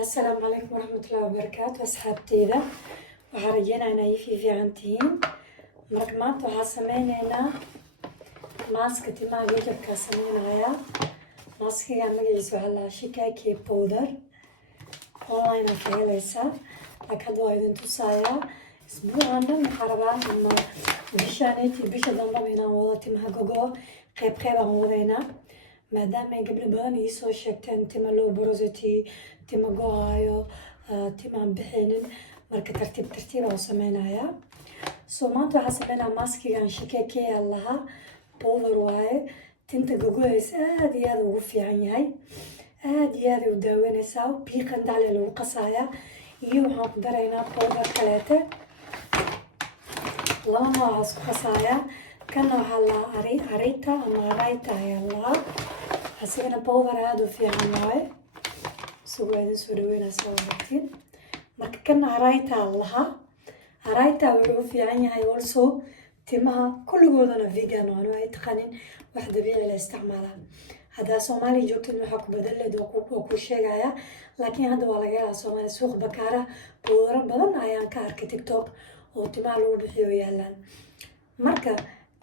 السلام عليكم ورحمة الله وبركاته أصحابتيدا waxaan rajeynaa inay ii fiican tihiin marka maanta waxaan sameyneynaa maaska timaha jajabkaa sameynayaa maaskiga magaciisa waxaa la shikaaki powder online aad ka helaysaa laakiin hadda waa idin tusayaa isbuucan dhan waxaan rabaa ama bishaaniti bisha dambaba inaan wado timaha gogo qeyb aan wadaynaa maadaama ay gabdho badan iisoo sheegteen tima low porosity tima go-ayo timaan bixinin marka tartiib aan u sameynayaa so maanta waxaan sameynaa maskigan shikeekeyaa lahaa powder waaye tinta gogoyaysa aad iyo aad ugu fiican yahay aad iyo aad u daaweynaysaa biiqan dacle lagu qasayaa iyo waxaan ku daraynaa powder kaleete laba nooc isku qasayaa kana waxaa lahaa arita ama arayta ayaa lahaa asigana powder aad u fiican waaye isagoo idin soo dhaweynaysaa wadatiin marka kana arayta lahaa arayta wuxuu u fiican yahay also timaha kulligoodana vegan waano ay taqaanin wax dabiici la isticmaalaa haddaa soomaaliya joogtid waxaa ku badaleed oo ku sheegaya laakiin hadda waa laga helaa soomaaliya suuq bakaara powdaro badan ayaan ka arkay tiktok oo timaha lagu bixiyo yaalaan marka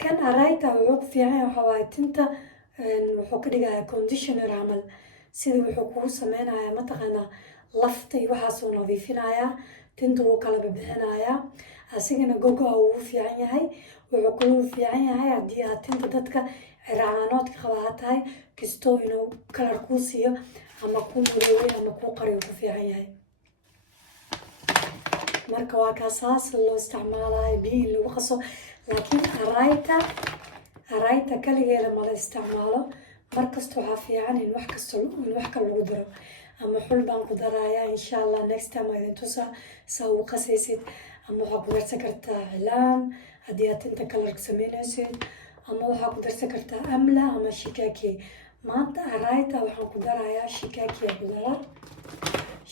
kan arayta wuxuu ku fiican yahay waxaa waaye tinta wuxuu ka dhigayaa conditioner camal sida wuxuu kugu sameynayaa mataqaanaa lafta iyo waxaasuu nadiifinayaa tinta wuu kala bixinayaa asigana gogo wuu fiican yahay wuxuu kaluu fiican yahay haddii aad tinta dadka raacanoodka qabaa tahay kastoo inuu kalar kuu siiyo ama kuu mudoobay ama kuu qariyo ku fiican yahay marka waa kaasaas loo isticmaalayo biyo in lagu qaso laakiin arayta kaligeeda mala isticmaalo markasta waxaa fiican in wax kale lagu daro ama xul baan ku darayaa insha allah next time waa idin tusaa saa ugu qasaysid ama waxaa ku darsan kartaa cilaan haddii aad tinta kalarka sameynaysid ama waxaa ku darsan kartaa amla ama shikaaki maanta arayta waxaan ku darayaa shikaaki ku daraa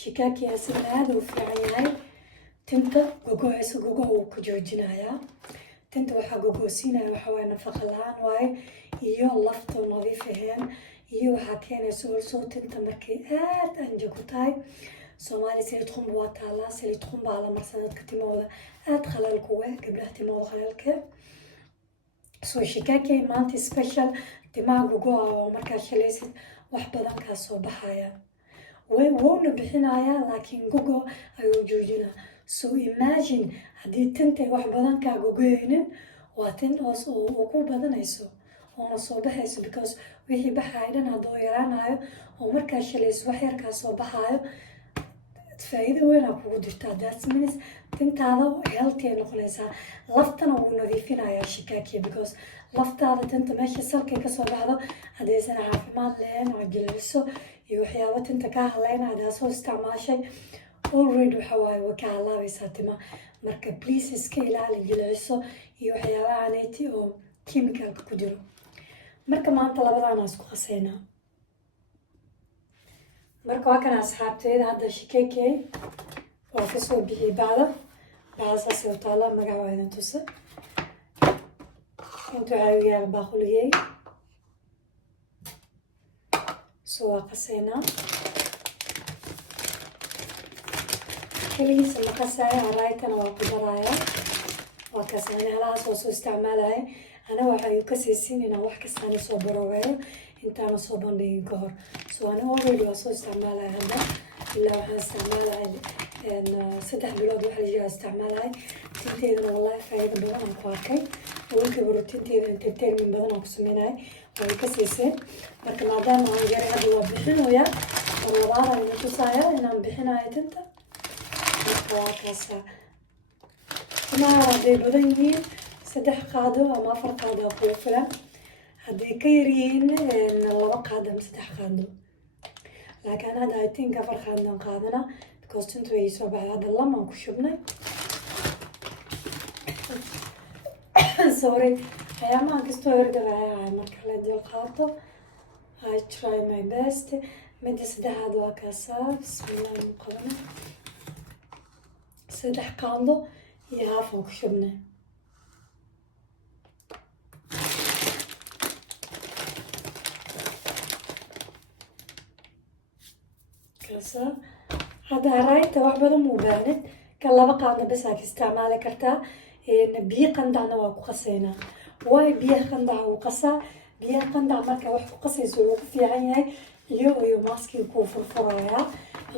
shikaaki asigana aad u fiican yahay tinta gogoysa gogo uu ku joojinayaa tinta waxaa gogoosiinaya waxaa waaye nafaqa la-aan waaye iyo lafta nadiif ahayn iyo waxaa keenaysa also tinta markay aad anja ku tahay soomaali saliid qumba waa taalaa saliid qumbaa la marsan dadka timahooda aad khalaalku we gabdhaha timahooda khalaalka soo shikaakay maanta special timaha gogo-a oo markaa shalaysid wax badan kaa soo baxaya wuuna bixinayaa laakiin gogo ayuu joojinaa so imagine haddii tintay wax badan kaa gogoyeynin waa tin hoos oo ku badanayso oona soo baxayso because wixii baxayo dhan haddoo yaraanayo oo markaa shalayso wax yarkaa soo baxaayo faa'iido weynaa kugu jirtaa that's means tintaada healthy ay noqonaysaa laftana wuu nadiifinayaa shikaaki because laftaada tinta meesha salkay kasoo baxdo haddaysan caafimaad lahayn oo jilciso iyo waxyaabo tinta kaa hadlayna haddaa soo isticmaashay already waxa waaye way ka halaabaysaa tima marka please iska ilaali jilciso iyo waxyaabaha nayti oo chemicalka ku jiro marka maanta labadaana isku qasaynaa marka waa kana asxaabteyda hadda shikeekey waa kasoo bixiyay bacda saasay u taallaa magaca waa idin tusa inta waxaa u yaala baaquligey so waa qasaynaa keligiisa ma qasaayo araytana waa ku daraaya waa kaasani halahaas waa soo isticmaalaya ana waxay ka siisin inaan wax kastaan soo baroobeeyo intaana soo bandhigin ka hor so ana already waa soo isticmaalaya hadda ilaa waxaan isticmaalaya 3 bilood waxa la isticmaalaya tinteedana wallahi faa'iido badan aan ku arkay weliba rutinteeda entertainment badan aan ku sameynaya way ka siiseen marka maadaama aan yaray hadda waa bixinaya oo labaad aan tusaaya inaan bixinayo tinta marka waa kaasa timaha hadday badan yihiin 3 qaado ama 4 qaado kugu filan hadday ka yar yihiin 2 qaado ama 3 qaado laakiin hadda I think 4 qaado qaadana because tinta way soo baxday hadda lamaan ku shubnay sorry ayaamahan kastoo yardabaya marka la dul qaato I try my best midda saddexaad waa kaasaa bismillah inu qabana 3 qaado iyo haafan ku shubnay kaasa هذا هرايته wax badan muu baahnid kan laba qaadna bes aad isticmaali kartaa biyo qandacna waa ku qasaynaa waayo biyaha qandaca wuu qasaa biyaha qandaca marka wax ku qasayso wuu ku fiican yahay iyo maaskii kuu furfurayaa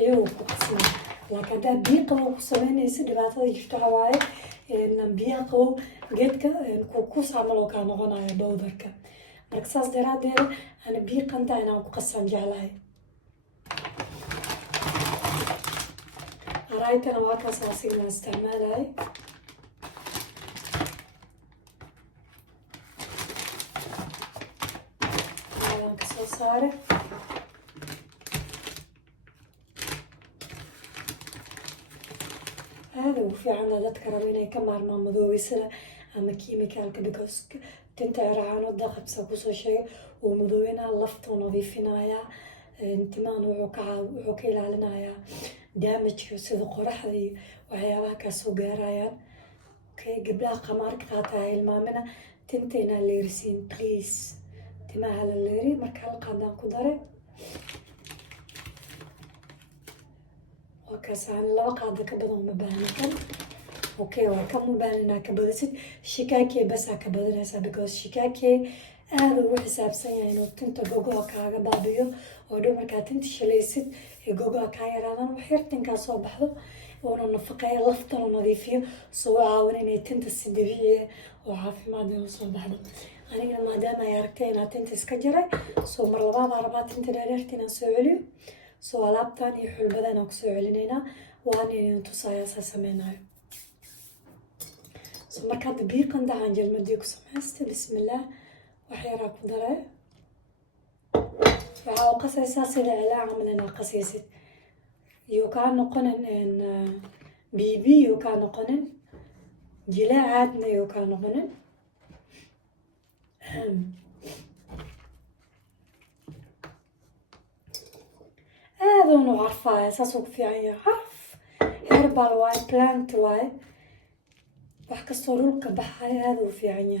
iyagoo ku qasinaa laakiin haddaa biyo qabow ku samaynaysa dhibaatada jirto waxaa waaye biyaha qabow geedka kuus camal oo kaa noqonaya bowdarka marka saas daraadeeda ana biyo qandaca inaan ku qasaan jeclahay haraaytana waa kaas asigana isticmaalahay aan kasoo saare aada ugu fiicana dadka raba inay ka maarmaan madoobeysada ama kiimikaalka because tinta eracaanooda qabsa kusoo sheegay uu madoobinaa laftuu nadiifinayaa timahan wuxuu ka ilaalinayaa damageka sida qoraxda iyo waxyaabaha kaasoo gaarayaan okay gabdhaha qamaarka qaataa hilmaamina tinta inaa leerisiin please timaha la leeri marka hal qaadaan ku dare وكاسان لو قاعدة كبدون مباني كم اوكي وكم مباني كبدست شيكاكي بس كبدنا هسا because شيكاكي هذا هو حساب سنة إنه تنت جوجا كاغا بابيو ودو مركا تنت شليست جوجا كايرانا وحيرتن كاسو بحضو ونو نفقايا لفتن ونظيفيو سو عاونين تنت السدبية وعافي ما ديو سو بحضو أنا ما دام ياركتين تنت اسكجري سو مرلبا عربات تنت دارتنا سواليو soo alaabtan iyo xulbadan aan kusoo celinaynaa waan idin tusayaa saa sameynayo so marka hadda biyo qandacan jalmadii ku samaysta bismillah wax yaraa ku daray waxaa u qasaysaa sida ilaa camal inaad qasaysid iyo kaa noqonin bibi iyo kaa noqonin jilaacaadna iyo kaa noqonin هذا نوع عرفاه أساسه في عيا عرف هربال واي بلانت واي وحكسرولك بحاي هذا وفي عيني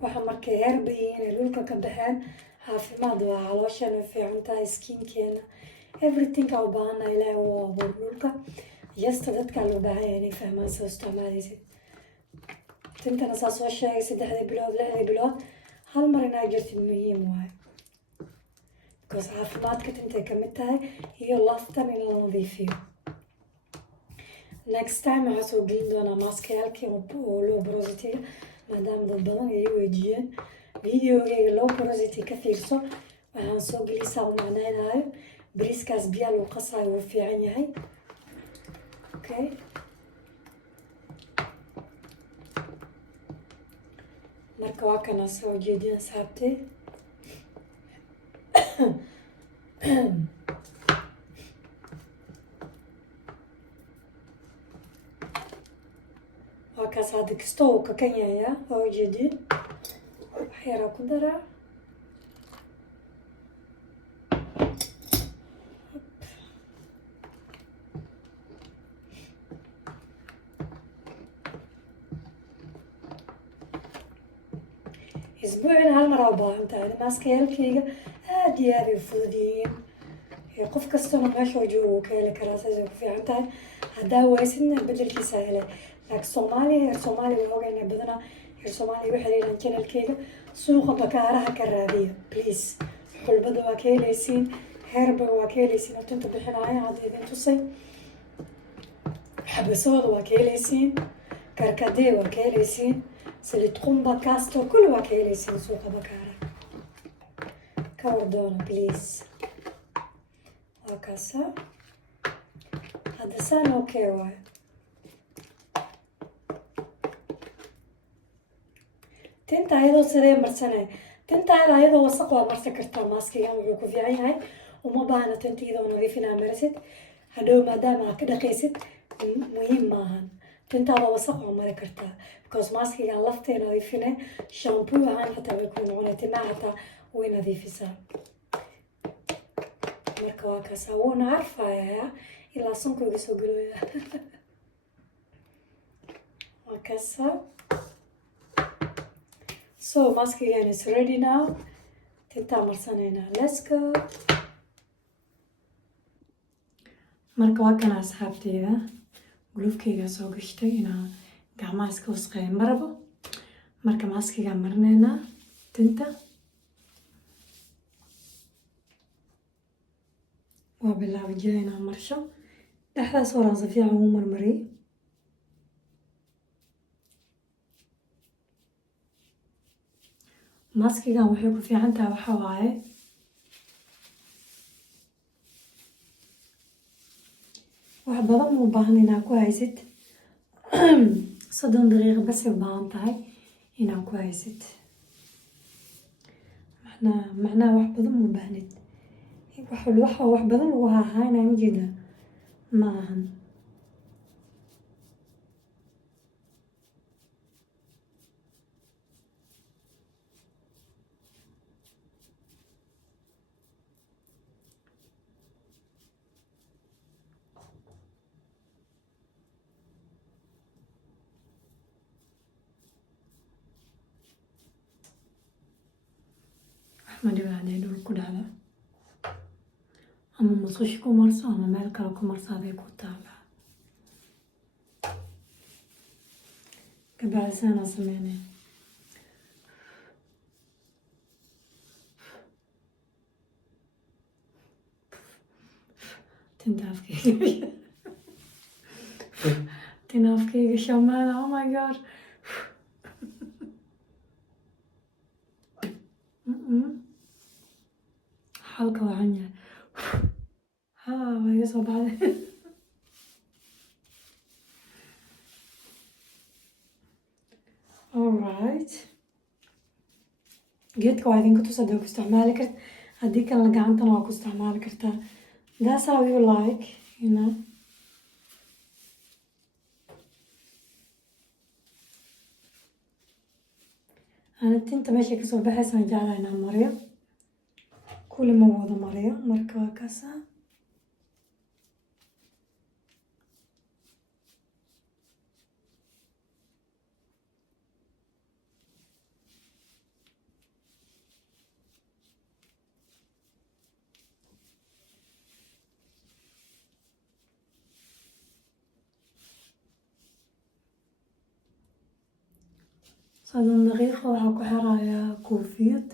وحمرك هربيين لولك كبهان هافي ما دوا علوشان وفي عنتا سكين كينا everything أو بانا إلى وابولولك يستددك على بهاي يعني فهمان سوستعمالي زي تنتنا ساسو الشيء سيد هذي بلود لهذي بلود هالمرنا جرتي المهم واي بس عافمادك تنتي كمتاي هي لفتن إلى نظيفيو next time waxaa soo gelin doonaa maaskayaalkii low porosity maadaama dad badan ay weydiiyeen videogeyga low porosity ka fiirso waxaan soo gelisaa u macnaynayo bariiskaas biyaa lagu qasaayo wuu fiican yahay okay marka waa kana soo jeedin asxaabtee وكاس هذا كستو ككنيا أو جديد حيرة كدرة أسبوعين هالمرة وباهم تاني ماسكة كيكة هادي هذي وفودين قف كستونا ماشي وجو كيلة كراسة في عنتها هدا ويسن بدل كيسايلة لكن Soomaali waa ogeynaa badanaa reer Soomaali waxay leeyihiin channelkeyga suuqa bakaaraha ka raadiya please xulbada waa ka helaysiin heerba waa ka helaysiin oo tinta bixinaya hadda idin tusay xabasooda waa ka helaysiin karkadee waa ka helaysiin saliid qumba kaasto kulli waa ka helaysiin suuqa bakaaraha ka wardoona please waa kaasa hadda saan okay waayo tinta ayadoo sidee marsanay tinta ayadoo wasaq waa marsan kartaa maaskigan wuxuu ku fiican yahay uma baahna tinta iyadoo nadiifinaa marisid hadhow maadaama aad ka dhaqaysid muhiim maahan tintaada wasaq waa mari kartaa because maaskigan laftay nadiifine shampoo ahaan xataa way ku noqonay timaha xataa way nadiifisaa marka waa kaasaa wuuna carfayaa ilaa sankooga soo galooya waa kaasaa so mask again is ready now tinta marsanayna let's go marka waa kana asxaabteyda guluufkayga soo gashtay inaan gacmaha iska wasaqeeyo ma rabo marka maaskiga marinaynaa tinta waa bilaabay jira inaan marsho dhexdaas horaan si fiican ugu marmariyey maaskigan waxay ku fiican tahay waxaa waaye wax badan ma u baahan inaad ku haysid 30 daqiiqo bas ay u baahan tahay inaad ku haysid macnaha wax badan ma u baahnid wax badan lagu hahaynaya ma jeeda ma ahan ma dhibaaday dhul ku dhacda ama musqusha ku marso ama meel kale ku marso aday ku taala kabacdisaana sameynay tinta afkayga shamaana oh my god halka waxaan yahay waa iga soo baxday alright geedka waa idinka tus haddaa ku isticmaali karta haddii kalena gacantana waa ku isticmaali kartaa that's how you like you know ana tinta meeshay kasoo baxaysaan jeclaa inaan mariyo kuli ma wada mariyo marka waa kaasa soddon daqiiqo waxaa ku xirayaa koofiyad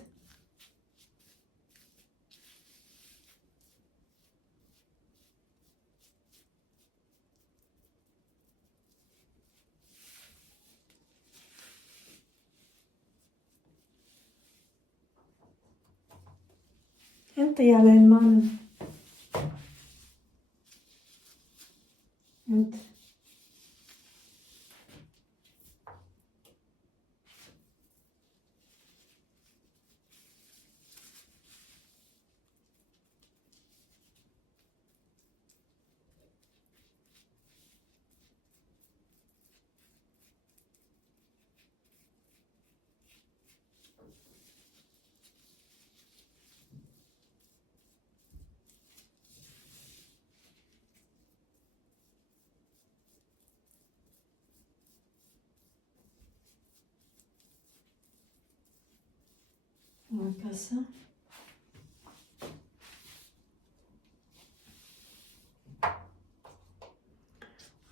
inta yaala ilmaana inta waa kaasa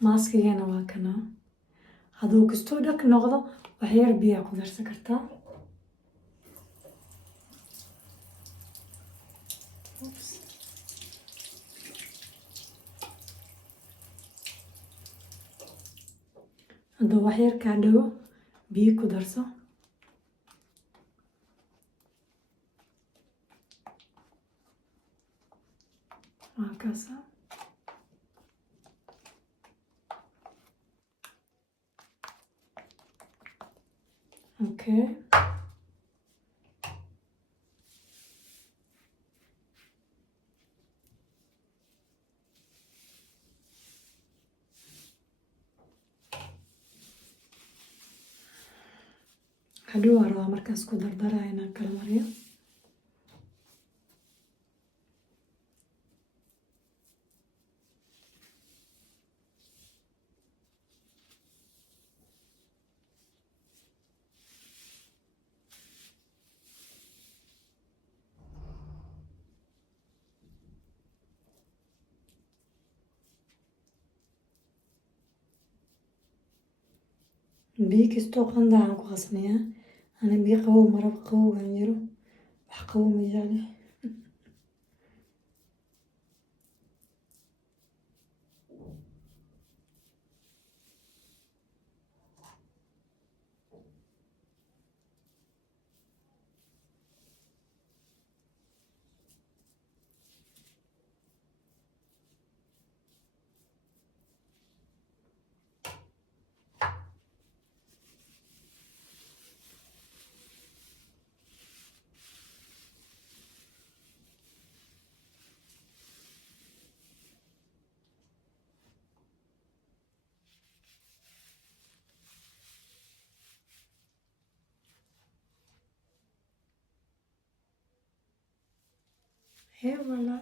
maaskigana waa kana hadduu kastoo dhak noqdo wax yar biyaa ku darsan kartaa hadduu wax yar kaa dhago biyo ku darso waa kaasa okay hadhow waa rabaa markaas ku dardaraya inaan kala mariyo biyo kastoo qandac aan ku qasnayaa ana biyo qabow maraba qabow aan jiro wax qabow ma jecli voilà.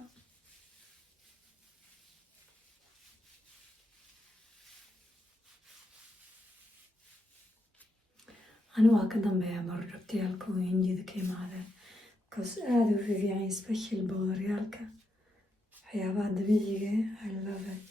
أنا waa ka dambeeyaa barodhagtayaalka oo hinjida ka imaadeen because aad u fiican special bowdaryaalka waxyaabaha dabiiciga I love it.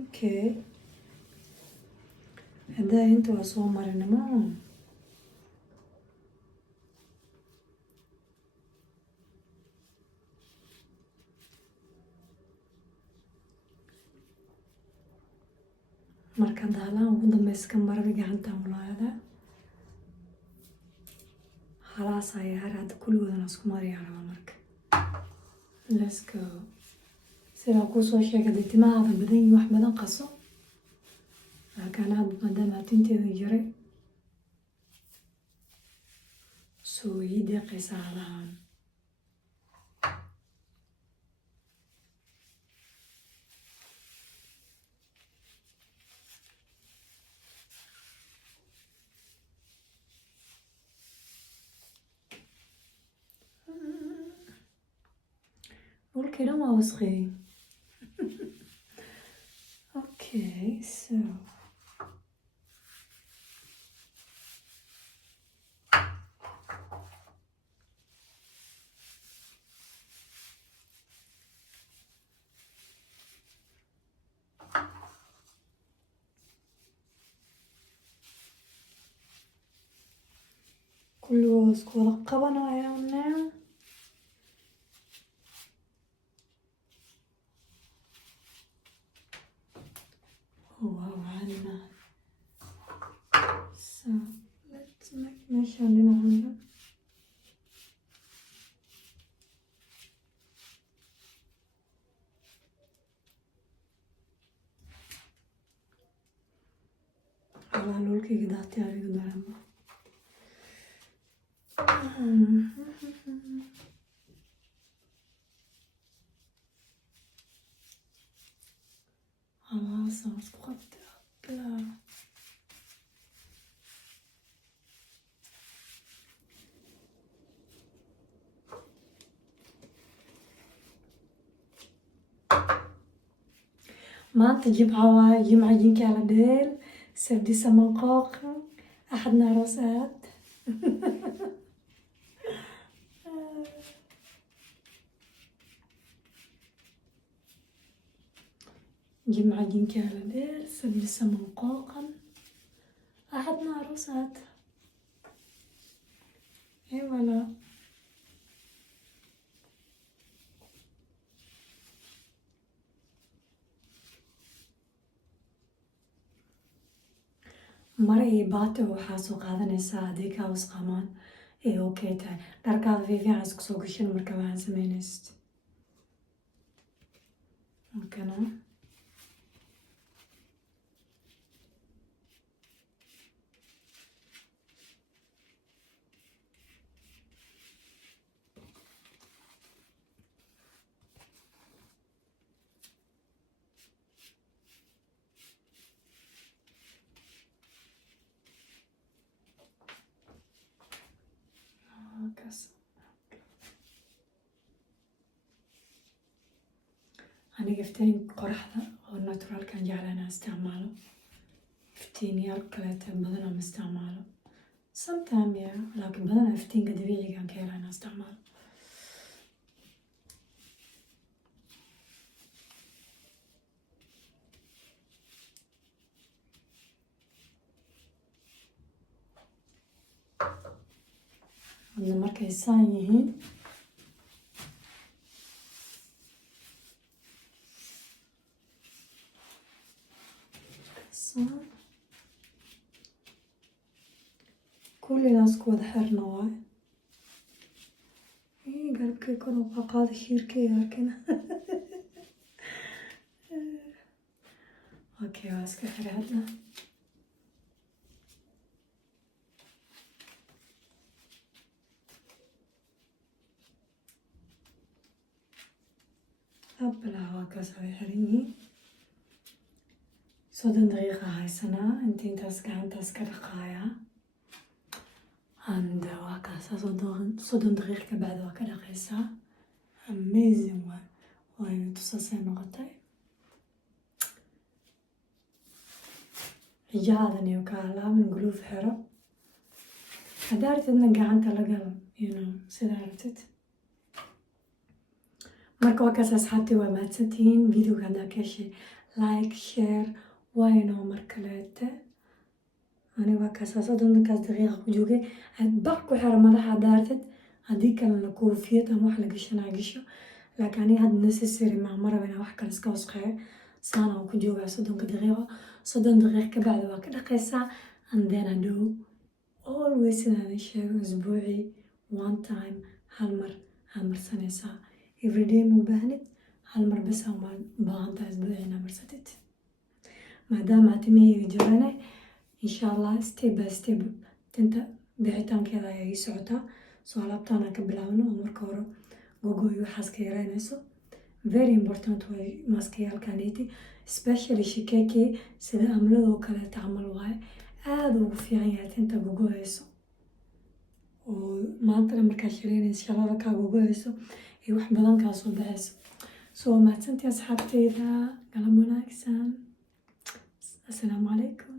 Okay. Hadda inta waa soo marinimo. Marka daalaan ugu dambayska marada gacantaan walaada. Khalaas ayaa hada kulligoodana isku mariyaan marka. Let's go. Sida ku soo sheegay timaha badan iyo wax badan qaso. Laakiin aad maadaama tinteeda jiray. Soo yidii qisaalahan. Dhulkeena waa wasqeey. Okay, so kulligood isku wada qabanayaan now. Oh wow, Anna. So let's make measure now. Alla lolkayga daatay adiga darama. Saan isku qabtaa. maanta jimca waaye jimca jinkaa la dheel sabti samanqooq axadna arosaad jimca jinkaa la dheel sabti samanqooqan axadna arosaad voilà. mara iyo baati waxaa soo qaadanaysaa haddii kaa wasqamaan ee okay tahay dharkaada fiifiican isku soo gashan marka waxaan samaynaysid ممكن هكذا. أنا إفتين قرحة أو ناتورال كان جعلنا استعماله إفتين يالكلات بدنا مستعماله sometime لكن بدنا إفتين قدبيعي كان كيرنا استعماله. أنا مركز سايهين كل الناس كود حرنا واي قلبك يكون وقاقاد شيركي لكن اوكي واسكو حرادنا أبلا هكذا ويحريني صدن دقيقة هاي سنة انتين تاسكان تاسكا دقايا عند وكاسا صدن دقيقة بعد وكذا قيسا amazing واي تصاصي نغطي جادني وكالا من قلوب حرب هدارت إنك قاعدة لقلب سيدا عرفتت marka waa kaas asxaabtii waa mahadsantihiin videoga haddaa ka heshay like share waynoo mar kaleete aniga waa kaas soddonkaas daqiiqa ku joogay bac ku xira madaxa daartid haddii kalena koofiyad ama wax la gashanaa gasho laakiin aniga hadda necessary ma raba inaan wax kale iska wasqeeyo saana ku joogaa soddon daqiiq ka bacdi waa ka dhaqaysaa and then hadhow always sidaan sheego isbuucii one time hal mar aa marsanaysaa everyday مو باهنت هالمر بس هما باهنتا اسبوعين مرستت maadaama timahayga jabane insha allah step by step tinta bixitaankeeda ayaa ii socotaa soo alaabtaana ka bilaabno oo marka hore gogoy waxaas ka yaraynayso very important way maskayaalkaneeti especially shikeke sida amladoo kaleeta camal waaye aada ugu fiican yahay tinta gogohayso oo maantana markaa shalaynaysa shalada kaa gogohayso iyo wax badan kaa soo baxayso soo mahadsantii asxaabteyda galab wanaagsan assalaamu calaykum